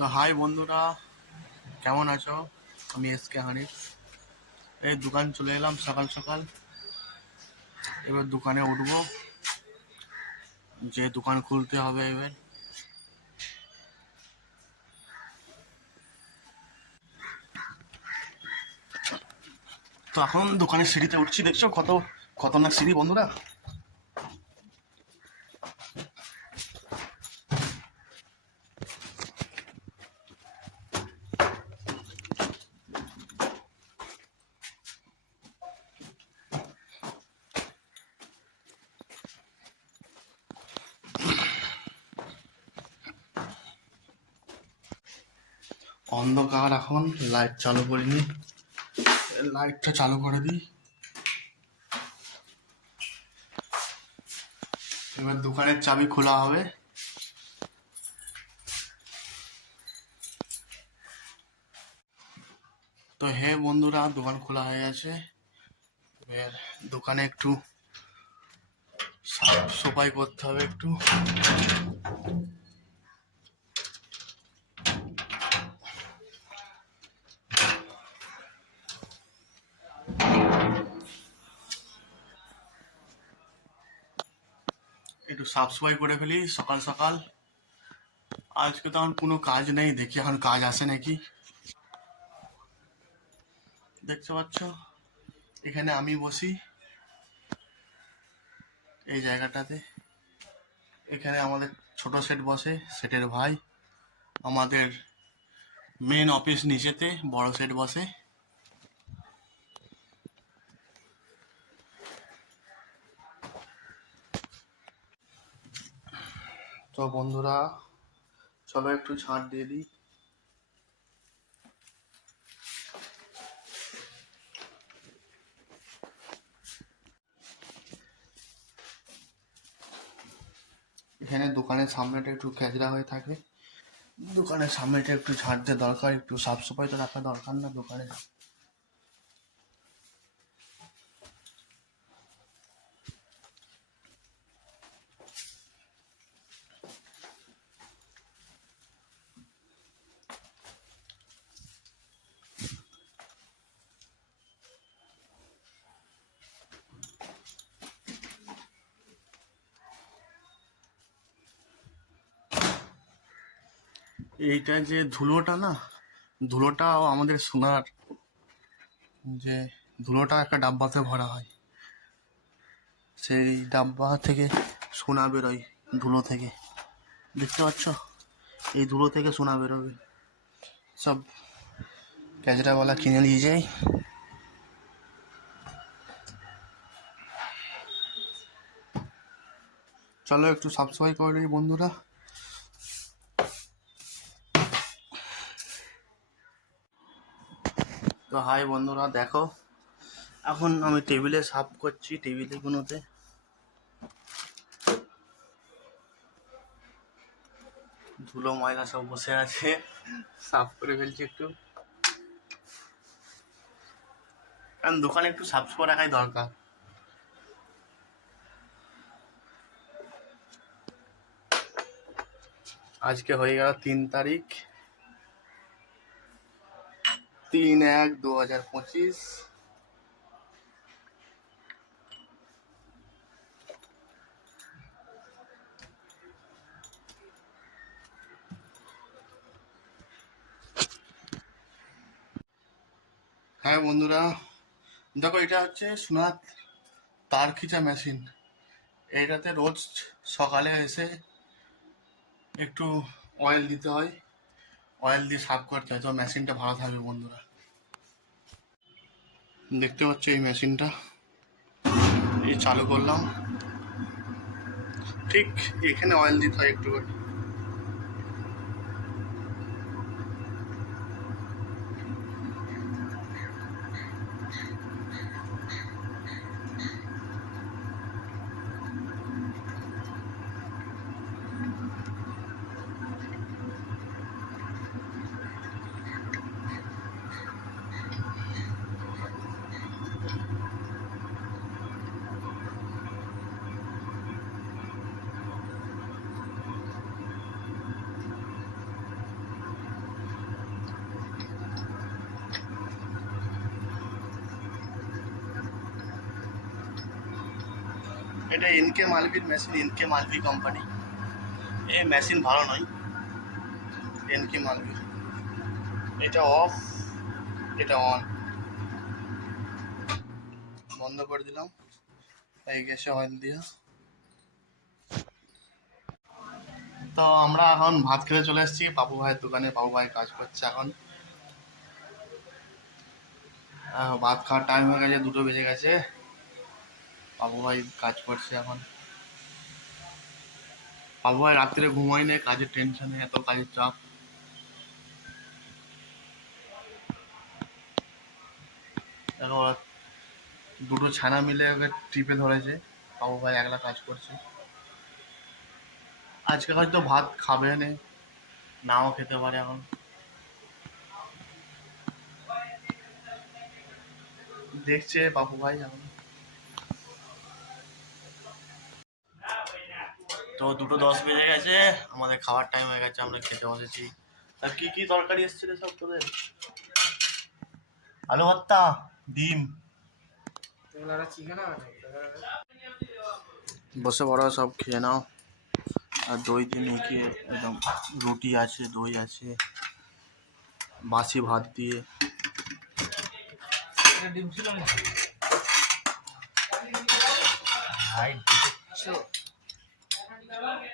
তো হাই বন্ধুরা, কেমন আছো? আমি এস কে হানিফ। এই দোকান চলে এলাম সকাল সকাল। এবার দোকানে উঠবো। যে দোকান খুলতে হবে এবার। তো এখন দোকানের সিঁড়িতে উঠছি, দেখছ কত খতরনাক সিঁড়ি বন্ধুরা? অন্ধকার এখন লাইট চালু করিনি। লাইটটা চালু করে দিই। এবার দোকানের চাবি খোলা হবে। তো হে বন্ধুরা, দোকান খোলা হয়ে গেছে। এবার দোকানে একটু সাফ সফাই করতে হবে একটু। একটু সাফাই করে ফেলি সকাল সকাল। আজকে তো আমার কোনো কাজ নেই, দেখি এখন কাজ আসে নাকি। দেখতে পাচ্ছ? এখানে আমি বসি এই জায়গাটাতে। এখানে আমাদের ছোট সেট বসে, সেটের ভাই। আমাদের মেন অফিস নিচেতে, বড় সেট বসে। তো বন্ধুরা, চলো একটু ছাড় দিয়ে দিই। এখানে দোকানের সামনেটা একটু ক্যাজরা হয়ে থাকে। দোকানের সামনেটা একটু ঝাড় দেওয়া দরকার, একটু সাফ সাফাই তো রাখা দরকার না দোকানে। এইটা যে ধুলোটা না, ধুলোটাও আমাদের সোনার, যে ধুলোটা একটা ডাব্বাতে ভরা হয়। সেই ডাব্বা থেকে সোনা বেরোয় ধুলো থেকে। দেখতে পাচ্ছ? এই ধুলো থেকে সোনা বেরোবে। সব ক্যাজরাওয়ালা কিনে নিয়ে যায় চলো একটু সাফাই করে নিই বন্ধুরা। হাই বন্ধুরা, দেখো। এখন আমি টেবিলে সাফ করছি, টেবিলে গুলোতে ধুলো, ময়লা সব বসে আছে, সাফ করে ফেলছি একটু। কারণ দোকানে একটু সাফ সাফা রাখাই দরকার। আজকে হয়ে গেল তিন তারিখ। তিন এক দু হাজার পঁচিশ। হ্যাঁ বন্ধুরা, দেখো এটা হচ্ছে সোনার তার খিচা মেশিন। এটাতে রোজ সকালে এসে একটু অয়েল দিতে হয়। অয়েল দিয়ে সাফ করতে হয় তো মেশিনটা ভালো থাকবে বন্ধুরা। দেখতে পাচ্ছ এই মেশিনটা। এই চালু করলাম। ঠিক এখানে অয়েল দিতে হয় একটু করে এটা এনকে মালবির মেশিন এনকে মালবি কোম্পানি এই মেশিন ভালো নয় এনকে মালবির এটা অফ এটা অন বন্ধ করে দিলাম। এই গ্যাসে অয়েল দিয়ে। তো আমরা এখন ভাত খেতে চলে এসেছি। পাপু ভাইয়ের দোকানে পাপু ভাই কাজ করছে এখন। ভাত খাওয়ার টাইম হয়ে গেছে, দুটো বেজে গেছে। ভাই কাজ করছে এখন। ভাই রাত্রে ঘুমায় নেই কাজের টেনশনে এত কাজের চাপ। দুটো ছানা মিলে ওকে টিপে ধরেছে। বাবু ভাই একলা কাজ করছে। আজকে হয়তো ভাত খাবে না, নাও খেতে পারে এখন। দেখছে বাবু ভাই এখন। তো দুটো দশ বেজে গেছে আমাদের খাওয়ার টাইম হয়ে গেছে আমরা খেতে বসেছি। আর কি কি তরকারি এসেছিল সব তোদের? আলু ভর্তা ডিম। বসে পড়া সব খেয়ে নাও। আর দই দিয়ে মেখে একদম রুটি আছে দই আছে বাসি ভাত দিয়ে। ডিম ছিল না হাই ছিল